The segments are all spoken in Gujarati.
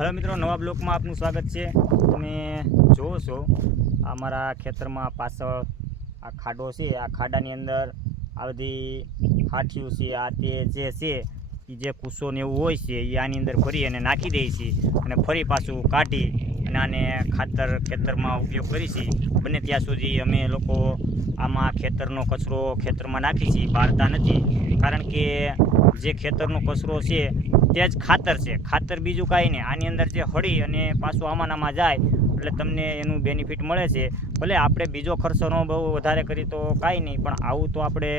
હલો મિત્રો, નવા બ્લોકમાં આપનું સ્વાગત છે. તમે જોવો છો, અમારા ખેતરમાં પાછળ આ ખાડો છે. આ ખાડાની અંદર આ બધી હાઠિયું છે, આ તે જે છે એ જે કૂસો ને એવું હોય છે એ આની અંદર ભરી અને નાખી દઈએ છીએ અને ફરી પાછું કાઢી અને આને ખાતર ખેતરમાં ઉપયોગ કરી છીએ બને ત્યાં સુધી અમે લોકો આમાં ખેતરનો કચરો ખેતરમાં નાખી છીએ બાળતા નથી. કારણ કે જે ખેતરનો કચરો છે તે જ ખાતર છે. ખાતર બીજું કાંઈ નહીં. આની અંદર જે હળી અને પાછું આમાં જાય, એટલે તમને એનું બેનિફિટ મળે છે. ભલે આપણે બીજો ખર્ચોનો બહુ વધારે કરી તો કાંઈ નહીં, પણ આવું તો આપણે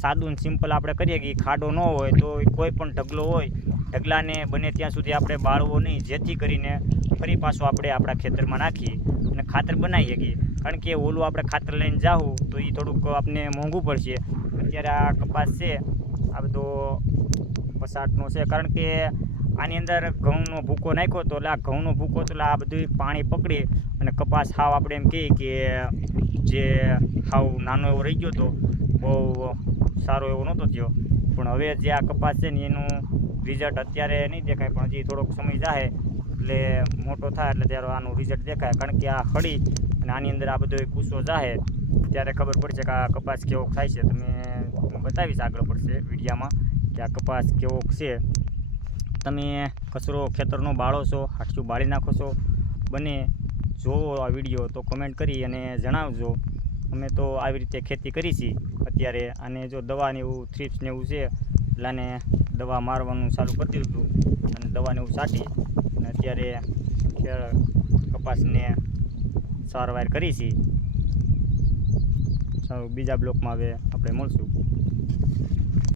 સાદું સિમ્પલ આપણે કરીએ કે ખાડો ન હોય તો કોઈ પણ ઢગલો હોય. ઢગલાને બને ત્યાં સુધી આપણે બાળવો નહીં. જેથી કરીને ફરી પાછું આપણે આપણા ખેતરમાં નાખીએ અને ખાતર બનાવીએ કે. કારણ કે ઓલું આપણે ખાતર લઈને જાવું તો એ થોડુંક આપણે મોંઘું પડશે. અત્યારે આ કપાસ છે. આ બધો પસાટનો છે. કારણ કે આની અંદર ઘઉંનો ભૂકો નાખ્યો તો એટલે આ ઘઉંનો ભૂકો એટલે આ બધું પાણી પકડી અને કપાસ હાવ આપણે એમ કહીએ કે જે હાવ નાનો એવો રહી ગયો તો બહુ સારો એવો નહોતો થયો. પણ હવે જે આ કપાસ છે ને એનું રિઝલ્ટ અત્યારે નહીં દેખાય, પણ હજી થોડોક સમય જાય એટલે મોટો થાય એટલે ત્યારે આનું રિઝલ્ટ દેખાય. કારણ કે આ હળી અને આની અંદર આ બધો કૂસો જાહે, ત્યારે ખબર પડશે કે આ કપાસ કેવો થાય છે. તમે બતાવીશ આગળ પડશે વિડીયામાં. કે આ કપાસ કેવો છે? તમે કચરો ખેતરનો બાળો છો, હાથિયું બાળી નાખો છો, બને જોવો આ વીડિયો તો કમેન્ટ કરી અને જણાવજો. અમે તો આવી રીતે ખેતી કરી છીએ અત્યારે. અને જો દવાને એવું થ્રીપ્સ ને એવું છે એટલે દવા મારવાનું ચાલુ કરી દીધું અને દવાને એવું છાંટી અને અત્યારે કપાસને સારવાર કરી છીએ સારું, બીજા બ્લોકમાં હવે આપણે મળશું.